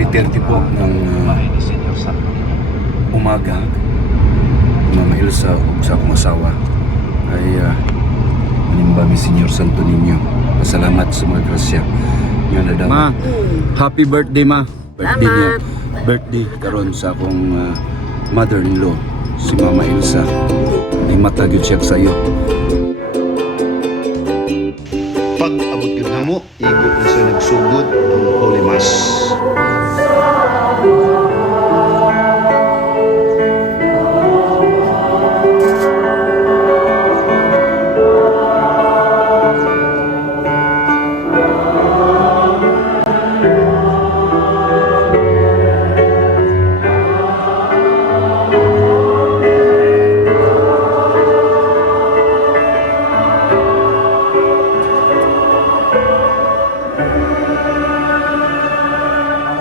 3:30 po ng umaga. Mama Elsa ug sa akong asawa ay manimba mi Senyor Santo Niño. Pasalamat sa mga grasya nga nadama. Ma, happy birthday ma. Birthday niya. Birthday karon sa akong mother-in-law, si Mama Elsa. Ay matagid siya sa iyo. Pag abot yun na mo, igot na siya nagsugod ng Holy Mass.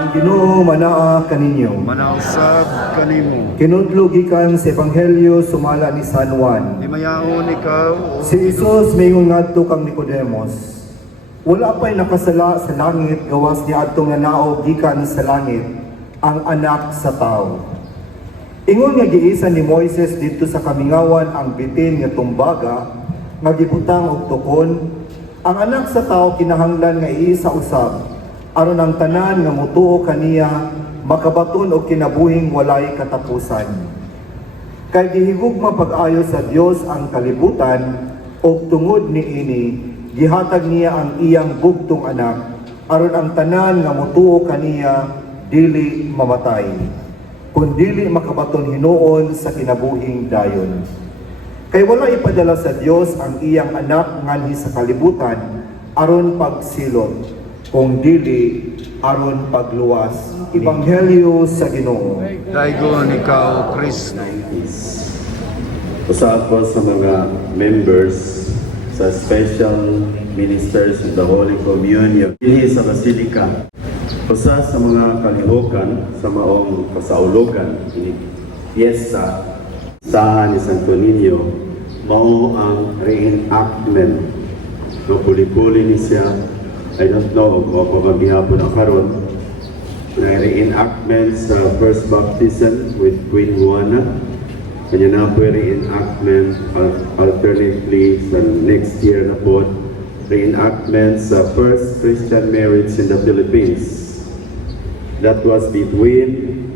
Ginoo manaa kaninyo. Manausab kanimo. Kinudlo gikan sa Ebanghelyo sumala ni San Juan. Himayaon ikaw, O Si Jesus mayingon ngadto kang Nicodemos. Wala pa'y nakasala sa langit gawas ni adtong nanao gikan sa langit ang anak sa tao. Ingon nga giisan ni Moises dito sa kamingawan ang bitin nga tumbaga nga gibutang og tukon, ang anak sa tao kinahanglan nga iisa usab aron ang tanan nga mutuo kaniya makabaton og kinabuhing walay katapusan. Kay gihigugma pag-ayo sa Dios ang kalibutan ug tungod niini gihatag niya ang iyang bugtong anak aron ang tanan nga mutuo kaniya dili mamatay kun dili makabaton hinuon sa kinabuhing dayon. Kay wala ipadala sa Dios ang iyang anak nganhi sa kalibutan aron pagsilot kung dili aron pagluwas. Ebanghelyo sa Ginoo. daigon ikaw, Kristo. Usa ako sa mga members sa Special Ministers of the Holy Communion dinhi sa Basilica. Usa sa mga kalihukan sa maong kasaulogan ini piyesta sa ni Santo Niño mao ang reenactment no puli-puli ni siya. I don't know kung pagpagihapon ang karon na reenactment sa first baptism with Queen Juana. Kanya na po reenactment alternately sa next year na po reenactment sa first Christian marriage in the Philippines. That was between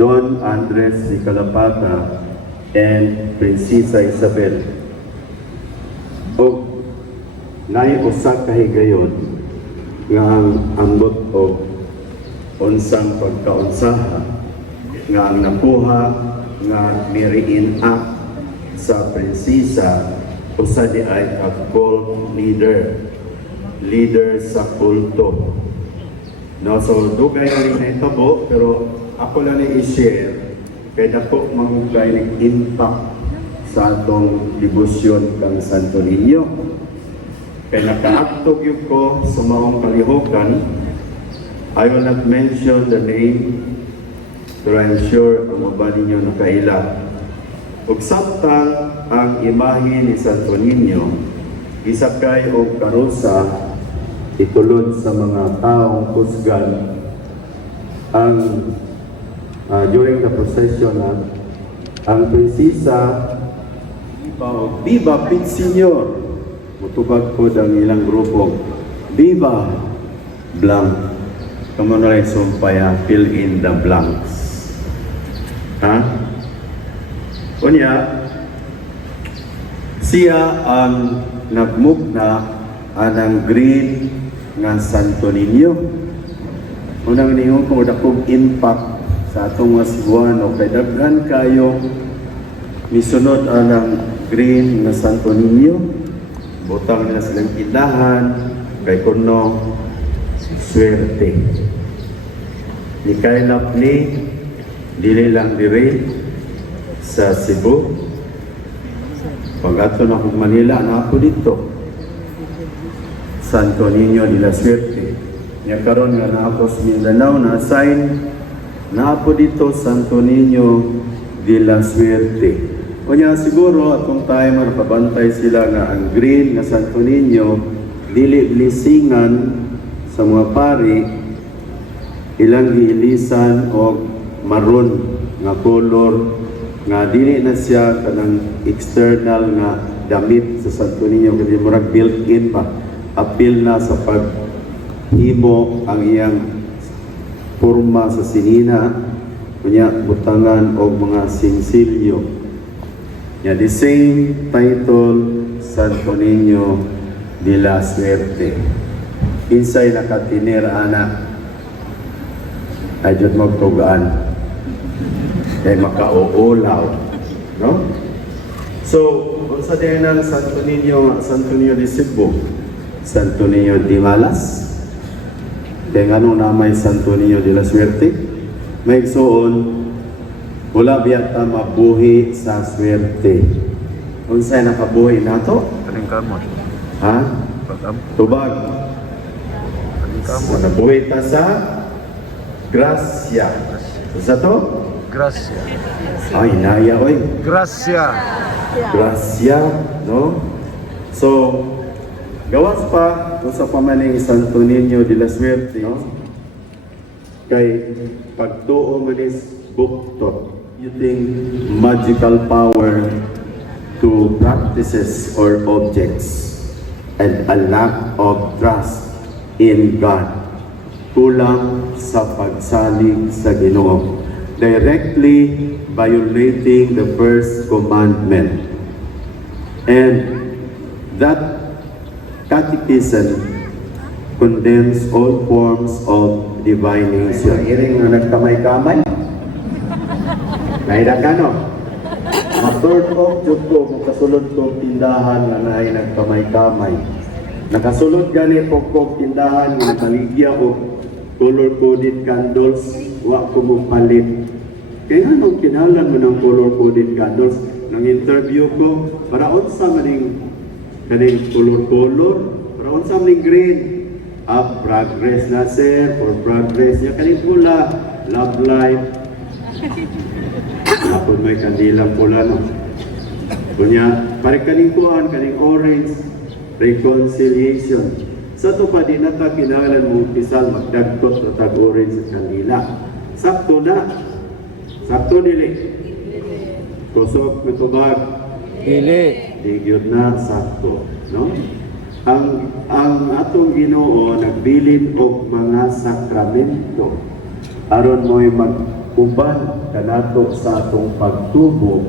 Don Andres de Calapata and Princesa Isabel. O naiusa kahigayon nga ang ambot o unsang pagkaunsaha nga ang nakuha nga mi-reenact sa prinsesa usa di ay cult leader sa kulto. No, so dugay rin na itabo pero ako lang i-share kay dako manghugay ng impact sa atong debosyon kang Santo Niño. Kaya naka-actog yun ko sa maong kalihukan. I will not mention the name, pero I'm sure ang mga ninyo nakaila. Ug samtang ang imahe ni Santo Niño, isakay o karusa, itulod sa mga taong kusgan, ang during the procession, ang prinsesa, Viva Pit Señor! Mutubag po ang ilang grupo. Viva blank. Kamu na rin sumpaya, fill in the blanks. Ha? Kunya, siya ang nagmugna anang green ng Santo Niño. Unang ningon kung dakong impact sa atong mga Cebuano. Kay daghan kayo misunod anang green ng Santo Niño. Butang nila silang ilahan, kay kuno swerte. Ni kailap ni dili lang diri sa Cebu. Pag-ato na kong Manila, na ako dito. Santo Niño de la Suerte. Niya karon nga na ako sa Mindanao, na-assign na ako dito Santo Niño de la Suerte. Kanya siguro atong time pabantay sila nga ang green nga Santo Niño dili blisingan sa mga pari ilang giilisan og maroon nga color nga dili na siya kanang external nga damit sa Santo Niño kasi murag built-in pa. Apil na sa paghimo ang iyang porma sa sinina, kunya butangan og mga sinsilyo. The same title, Santo Niño de la Suerte. Insay nakatinir ana ayot magtugaan kay makauulaw, no? So, unsa din ang Santo Niño de Cebu, Santo Niño de Malas, kaya nga namay Santo Niño de la Suerte, may igsoon, wala biyata mabuhi sa swerte. Unsay nakabuhi nato? Kaning kamot. Ha? Tubag. Nabuhi ta sa grasya. Sa to? Gracia. Ay, naya, oy. Gracia. Grasya, no? So, gawas pa kung sa pamaling Santo Niño de la Suerte, no? Kay pagtuo man is buktot, using magical power to practices or objects and a lack of trust in God. Kulang sa pagsalig sa Ginoo, directly violating the first commandment. And that catechism condemns all forms of divination. Iring nga nagkamay-kamay. Nahidag ka, no? Ma-third of Diyos ko, makasulod ko tindahan nga na ay nagkamay-kamay. Nakasulod gani po tindahan nga nakaligya o color-coded candles, wa ko mo palit. Kaya anong kinahanglan mo ng color-coded candles? Nang interview ko, para unsa maning kaning color-color, para unsa maning green. Progress na sir, for progress. Yung kaning pula, love life. Kapag may kandilang pula, no? Kunya, pare kaning kuhan, kaning orange, reconciliation. Sa ito pa din nata kinahanglan mo pisal magdagtot na tag-orange sa kandila. Sakto na. Sakto nili. Kusog ko tubag. Dili. Digyod na sakto, no? Ang atong Ginoo nagbilin og mga sakramento aron mo'y mag-uban kanato sa atong pagtubo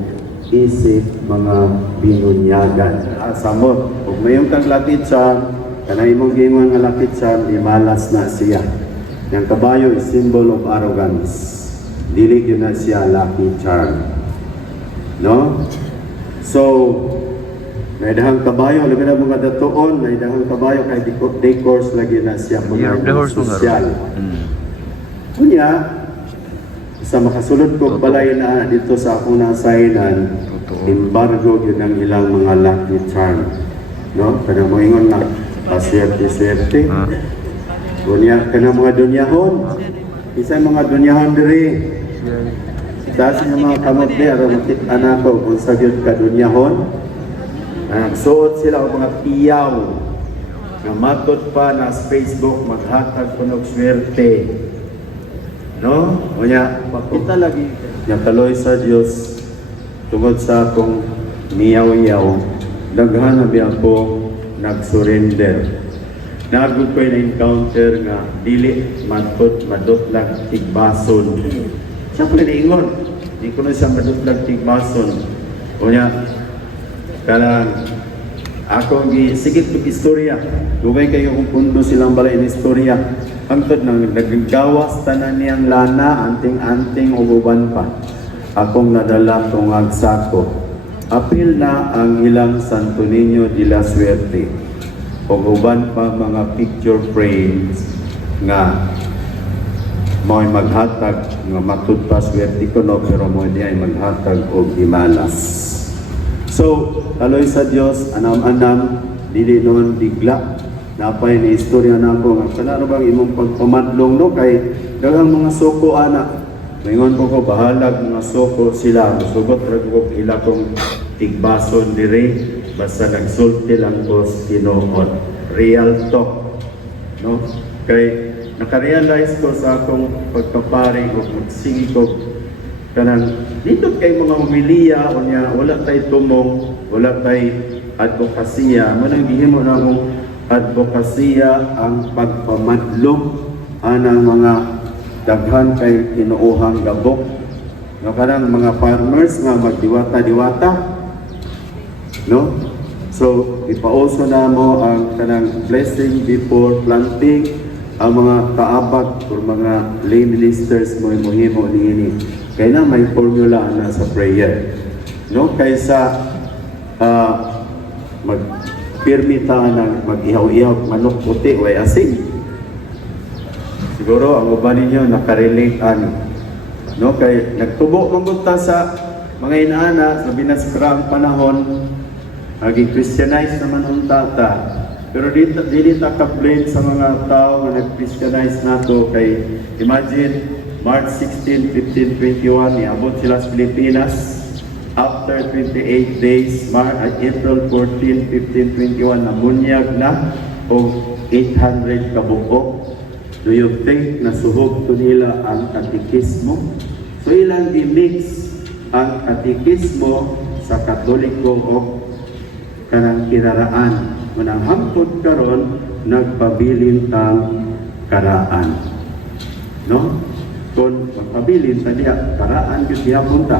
isip mga binunyagan. Samot, ug mayong kang lakit sa kanay mong gingon nga lakit sa imalas na siya. Yang kabayo is symbol of arrogance. Dili gyud na siya lucky charm. No? So, may dahang kabayo, labi na mga datoon, may dahang kabayo kay decors lagi na siya sosyal. Kunya, sa makasulod ko balay na dito sa akong nasainan, embargo yun ang ilang mga lucky charm. No? Kada mo ingon na, paswerte-swerte. Kunya, kada mga dunyahon, isa mga dunyahon diri. Tapos yung mga kamot di, aron makita na ko kung sa yun ka dunyahon. Suot sila o mga piyaw nga matot pa na sa Facebook maghatag ko ng swerte, no? O niya, pakita lagi yung kaloy sa Diyos tungod sa akong niyaw-yaw daghan na biya ko nag-surrender. Nagod ko na-encounter nga dili matot madotlag tigbason. Siya ko na-ingon, di ko na siya madotlag tigbason. O niya, karang ako sigit ko istorya. Dugay kayo kung pundo silang balay ng istorya. Hangtod nang naggawas tanan niyang lana, anting-anting uban pa. Akong nadala tong agsako. Apil na ang ilang Santo Niño de la Suerte. Uban pa mga picture frames nga mo'y maghatag nga matud pa swerte ko no, pero mo'y di ay maghatag og imalas. So, aloy sa Dios, anam-anam, dili noon bigla. Napay ni istorya na ako, nga kanaro bang imong pagpamadlong no, kay daghang mga soko anak. Maingon ko bahalag mga soko sila, musugot ra ko ila kong tigbason dire, basta nagsulti lang ko sa Ginoo. Real talk, no? Kay nakarealize ko sa akong pagpapari o magsingi ko kanang dito kay mga humiliya o niya wala tay tumong, wala tay advokasya, manang gihimo na mong advokasya ang pagpamadlong anang mga daghan kay tinuuhang gabok. No, kanang mga farmers nga magdiwata-diwata, no? So ipauso na mo ang kanang blessing before planting, ang mga kaabag o mga lay ministers mo himo niini. Kaya na may formula na sa prayer, no? Kaysa magpirmita ng mag-ihaw-ihaw manok puti o asin. Siguro ang uban ninyo nakarelate ani, no? Kay nagtubo mangunta sa mga inaana sa binaskrang panahon, naging Christianize naman ang tata. Pero dili ta ka-blame sa mga tao nga nag-Christianize nato. Kay imagine March 16, 15, 21 niabot sila sa Pilipinas. After 28 days, April 14, 15, 21 namunyag na o 800 kabuok. Do you think nasuhog to nila ang katekismo? So ilang i-mix ang katekismo sa Katoliko o kanang kinaraan. Manang hangtod karon nagpabilin ang karaan. No? Kung magpabilin ta diha karaan gyud diha punta.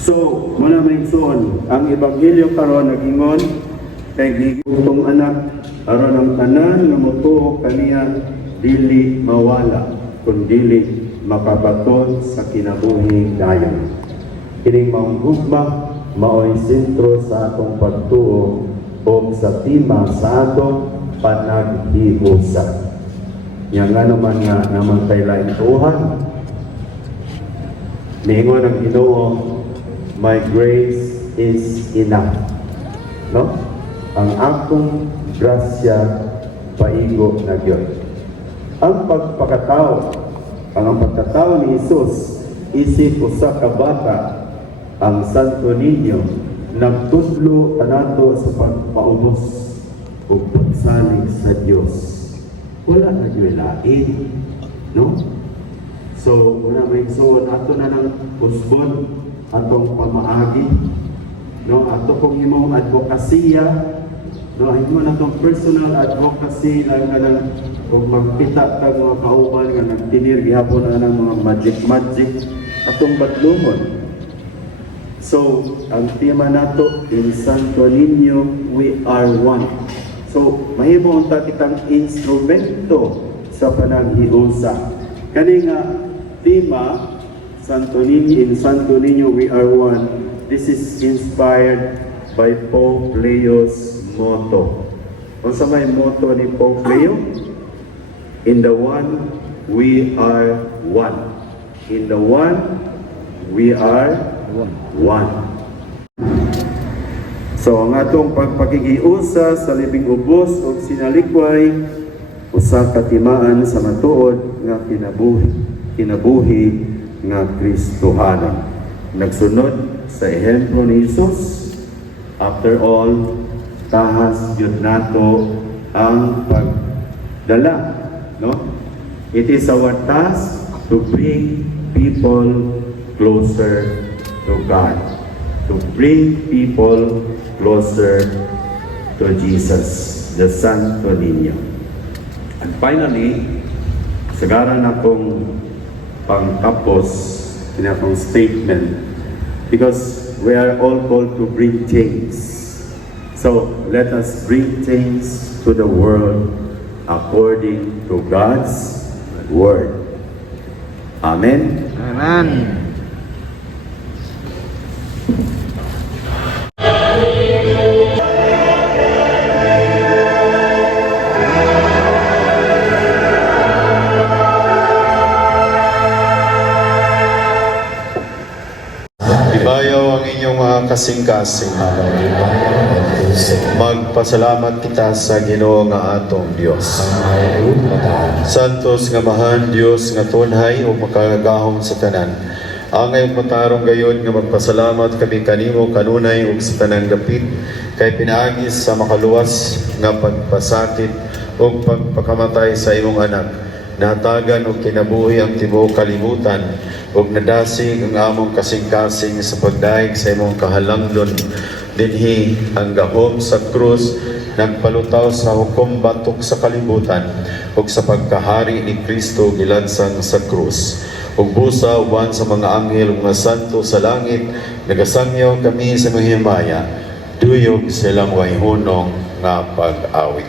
So, muna may suon, ang ebanghelyo karon nagingon kay gigutong anak aron ang tanan nga motuo kaniya dili mawala kundi makabaton sa kinabuhi dayon. Kining manghugma mao'y sentro sa atong pagtuo o sa tema sa atong panaghiusap. Yang nga naman nga naman kay lain tuhan. Niingon ang Ginoo, my grace is enough. No? Ang akong grasya paigo na gyud. Ang pagpakatao, ang pagkatao ni Jesus isip usa ka bata, ang Santo Niño nagtudlo kanato sa pagpaubos o pagsalig sa Dios. Wala na gyud lain, no? So, muna may suon ato na ng usbon atong pamaagi, no? Ato kung imong advokasya, no? Himo na tong personal advocacy lang kanang kung magkita ka mga kauban nga nagtinir gihapon na ng mga magic atong badlumon. So, ang tema nato in Santo Niño, we are one. So, mahimo unta kitang instrumento sa panaghiusa. Kani nga tema Santo Niño, in Santo Niño we are one. This is inspired by Pope Leo's motto. Unsa may motto ni Pope Leo? In the one we are one. In the one we are one. So ang atong pagpakigiusa sa libing ubos o sinalikway usa ka timaan sa matuod nga kinabuhi nga Kristohanon. Nagsunod sa ehemplo ni Jesus. After all, tahas yun nato ang pagdala, no? It is our task to bring people closer to God, to bring people closer to Jesus, the Santo Niño. And finally, sagaran akong pangtapos in akong statement, because we are all called to bring change. So let us bring change to the world according to God's word. Amen. Amen. Ibayaw ang inyong mga kasing-kasing. Magpasalamat kita sa Ginoo nga atong Dios. Santos nga mahan Dios nga tunhay o makagahom sa tanan. Angay matarong gayon nga magpasalamat kami kanimo kanunay ug sa tanang dapit kay pinaagis sa makaluwas nga pagpasakit ug pagpakamatay sa imong anak natagan og kinabuhi ang tibuok kalibutan ug nadasig ang among kasing-kasing sa pagdaig sa imong kahalangdon dinhi ang gahom sa krus nagpalutaw sa hukom batok sa kalibutan ug sa pagkahari ni Kristo gilansang sa krus ug busa uban sa mga anghel ug mga santo sa langit nagasangyaw kami sa mga himaya duyog silang wayhunong nga pag-awit.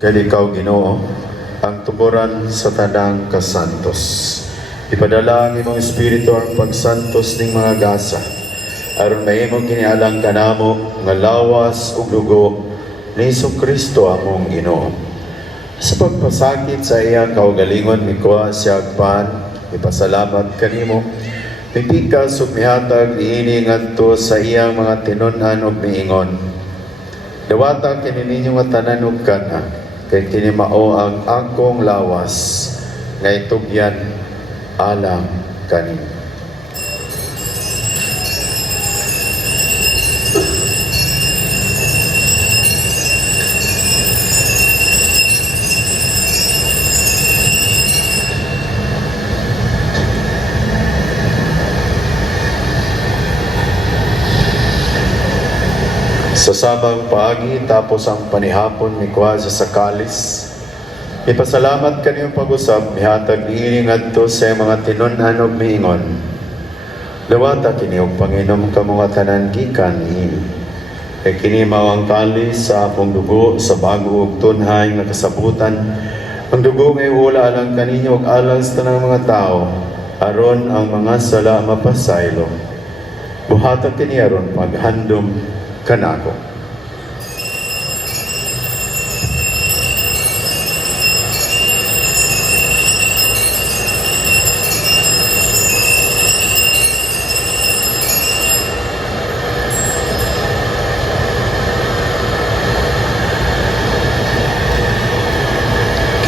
Kaya ikaw, Ginoo, ang tuburan sa tanang kasantos. Ipadala ang imong Espiritu ang pagsantos ning mga gasa, aron mahimong kinialang kanamo nga lawas ug dugo ni Kristo among Ginoo. Sa pagpasakit sa iyang kaugalingon mikuha siya agpan, ipasalamat kanimo. Mipikas ug mihatag niini ngadto sa iyang mga tinun-an ug miingon. Dawata kini ninyo nga tanan ug kana. Kay kini mao ang akong lawas nga itugyan alang kanimo. Sa sabang paagi tapos ang panihapon ni Kuwaza sa kalis. Ipasalamat kaniyong pag-usap, mihatag niini ngadto sa mga tinun-an ug miingon. Dawata kini og Panginom ka mga tanan gikan niini. Kay kini mao ang kalis sa akong dugo sa bago ug tunhay nga kasabutan. Ang dugo nga iwala alang kaninyo ug alang sa tanang mga tao aron ang mga sala mapasaylo. Buhatag kini aron paghandom kanako.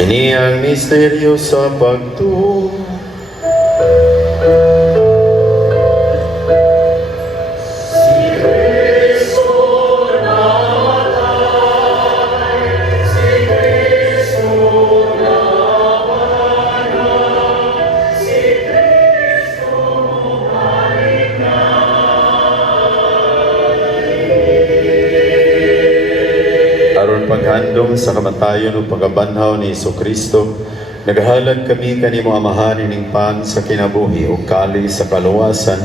Kini ang misteryo sa pagtuo. Paghandom sa kamatayon o pagabanhaw ni Kristo, nagahalad kami kanimo amahan ning pan sa kinabuhi o kali sa kaluwasan.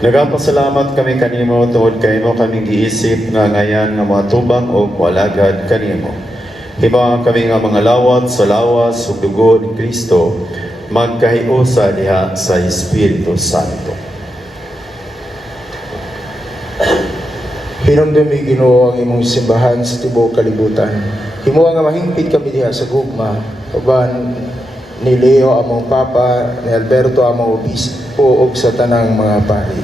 Nagapasalamat kami kanimo tungod kaymo kami giisip nga ngayan nga matubang o walagad kanimo. Hibaw kami nga mga lawat sa lawas ug dugo ni Kristo magkahiusa diha sa Espiritu Santo. Hinumdumi Ginoo ang imong simbahan sa tibuok kalibutan. Himuha nga mahingpit kami diha sa gugma, uban ni Leo among Papa, ni Alberto among Obispo ug sa tanang mga pari.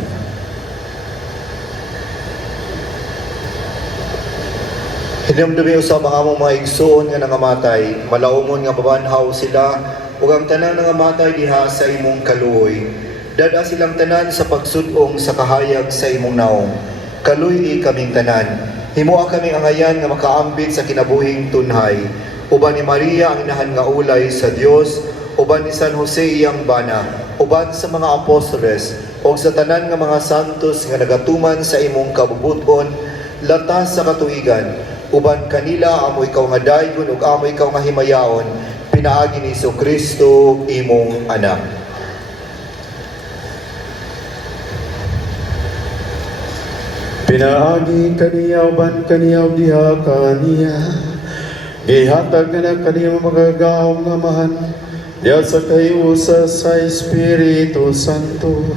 Dinamdumi usab ang among mga igsoon nga nangamatay, malaumon nga mabanhaw sila, ug ang tanan nangamatay diha sa imong kaluoy. Dada silang tanan sa pagsudong sa kahayag sa imong naong. Kaluy kaming tanan. Himoa kaming angayan nga makaambit sa kinabuhing tunhay. Uban ni Maria ang inahan nga ulay sa Dios, uban ni San Jose iyang bana, uban sa mga apostoles, o sa tanan nga mga santos nga nagatuman sa imong kabubuton, latas sa katuigan, uban kanila amo ikaw nga daygon ug amo ikaw nga himayaon, pinaagi ni Kristo imong anak. Pinaagi kaniya uban kaniya diha kaniya. Gihatag na kaniya magagahom nga mahan. Diya sa kayusa sa Espiritu Santo,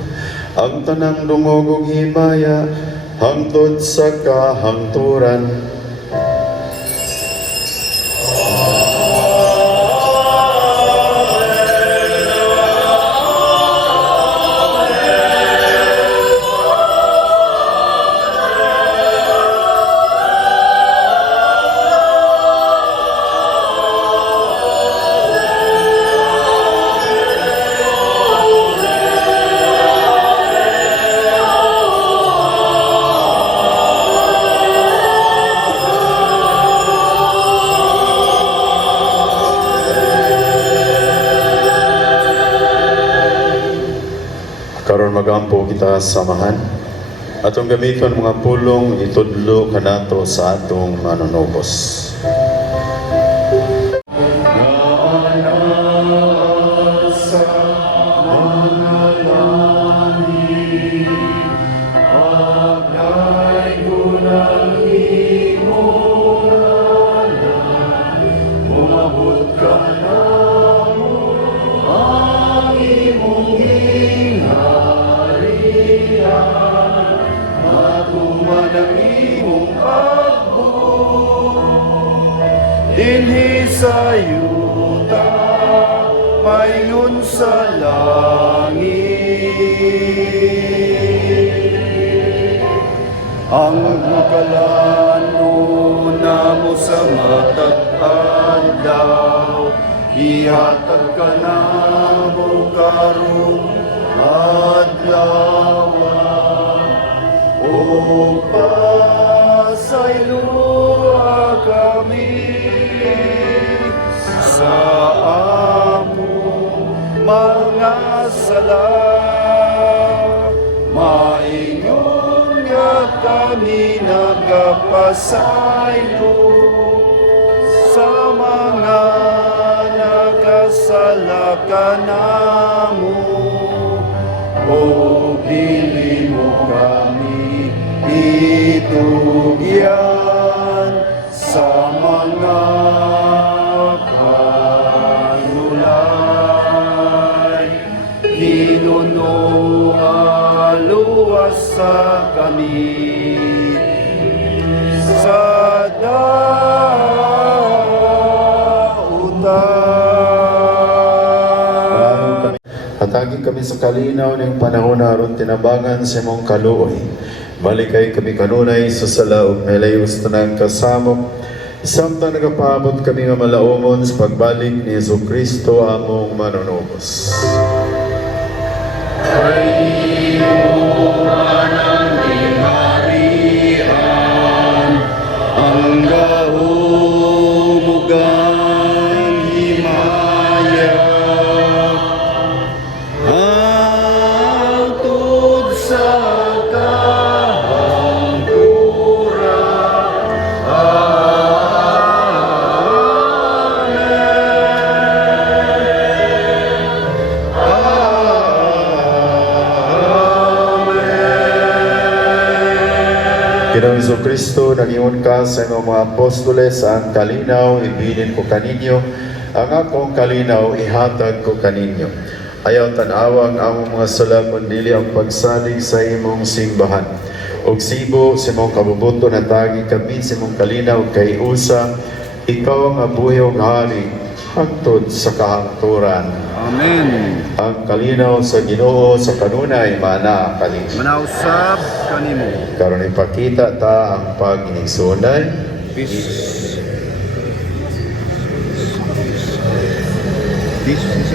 ang tanang dungog ug himaya hangtod sa kahangturan. Karon magampo kita samahan atong gamiton mga pulong itudlo kanato sa atong manunubos. Dinhi sa yuta, mayon sa langit. Ang kalano na mo sa matag adlaw, ihatag ka na mo karong adlaw. O pasayloa kami sa among mga sala, maingon nga kami nagapasaylo sa mga nagasala kanamo. O dili mo kami itugyan sa mga kanulay. Ginuno aluwas sa kami sa dautan. Hatagi kami sa kalinaw ng panahon na aron tinabangan sa imong kaluoy. Malikay kami kanunay sa sala ug melayos tanang kasamok. Samtang nagapaabot kami nga malaumon sa pagbalik ni Jesucristo among manunubos. Ang gahumugan himaya hangtod sa Ginoong Jesucristo, nag-ingon ka sa imong mga apostoles ang kalinaw, ibilin ko kaninyo, ang akong kalinaw, ihatag ko kaninyo. Ayaw tanawang ang mga sala, kundi ang pagsalig sa imong simbahan. Og sibo sa imong kabubuto na tagi kami sa imong kalinaw kay usa, ikaw ang abuhi og hari, hangtod sa kahangturan. Amen. Ang kalinaw sa Ginoo sa kanunay mana kani. Manausab kanimo. Karon ipakita ta ang pag-iningsunay. Peace. This is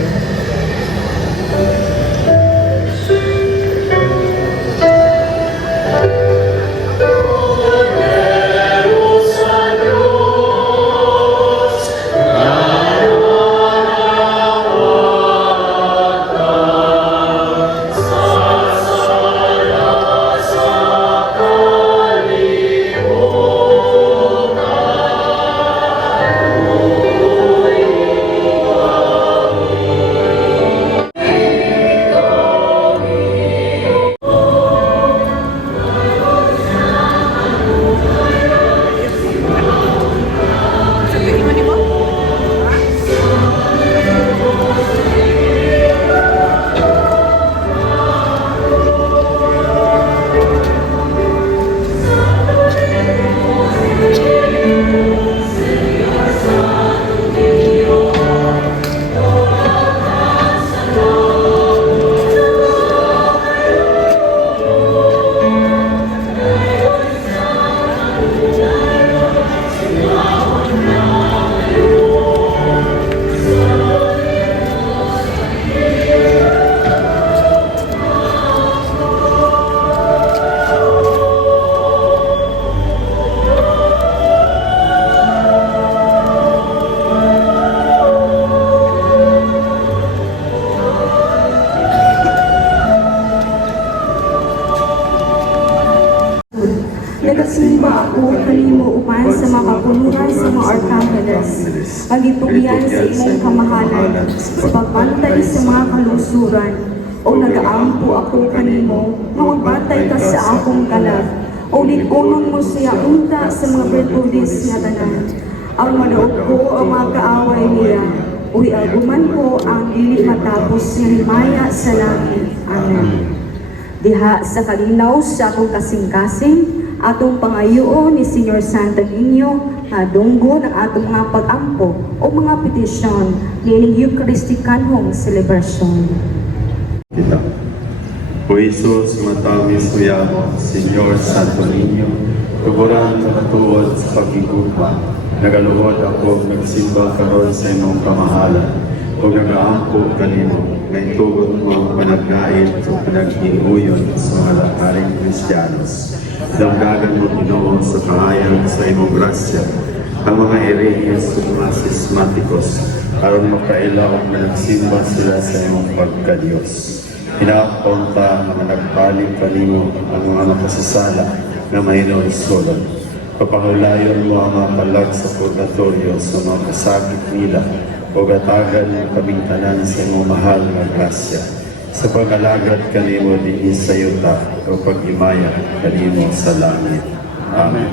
Nagasimba ako kanimo upan sa mga kapuluran sa mga arkangeles. Magitugyan sa imong kamahalan sa pagbantay sa mga kalusuran. O nagaampo ako kanimo, magbantay ka sa akong kalag. O likunon mo siya unta sa mga virtudes nga tanan. Ang manood ko ang mga kaaway niya. O iaguman ko ang dili matapos nga himaya sa langit. Amen. Diha sa kalinaw sa akong kasing-kasing, atong pangayoon ni Senior Santo Niño na dunggo ng atong mga pag-ampo o mga petisyon nining Eucharisticanhong celebration. Kita. O Jesus, matamis kuya mo, Senyor Santo Niño, tuburan sa katuod sa pagkikupa. Nagaluhod ako nagsimba karon sa imong kamahalan o nagaampo kanimo na itugot mo ang panagnain o panaghinuyon sa mga lakaring Kristiyanos. Damdagan mo Ginoo sa kahayag sa imong grasya ang mga ereyes o mga sismatikos aron makailaw na nagsimba sila sa imong pagka-Diyos. Hinapunta nga nagpaling kanimo ang mga makasasala na mahinoon solon. Papahulayon mo ang mga palag sa purgatorio sa mga kasakit nila o gatagan ng kabingtanan sa imong mahal na grasya. Sa pag-alagad kanimo din sa yuta o pag-imaya kanimo sa langit. Amen.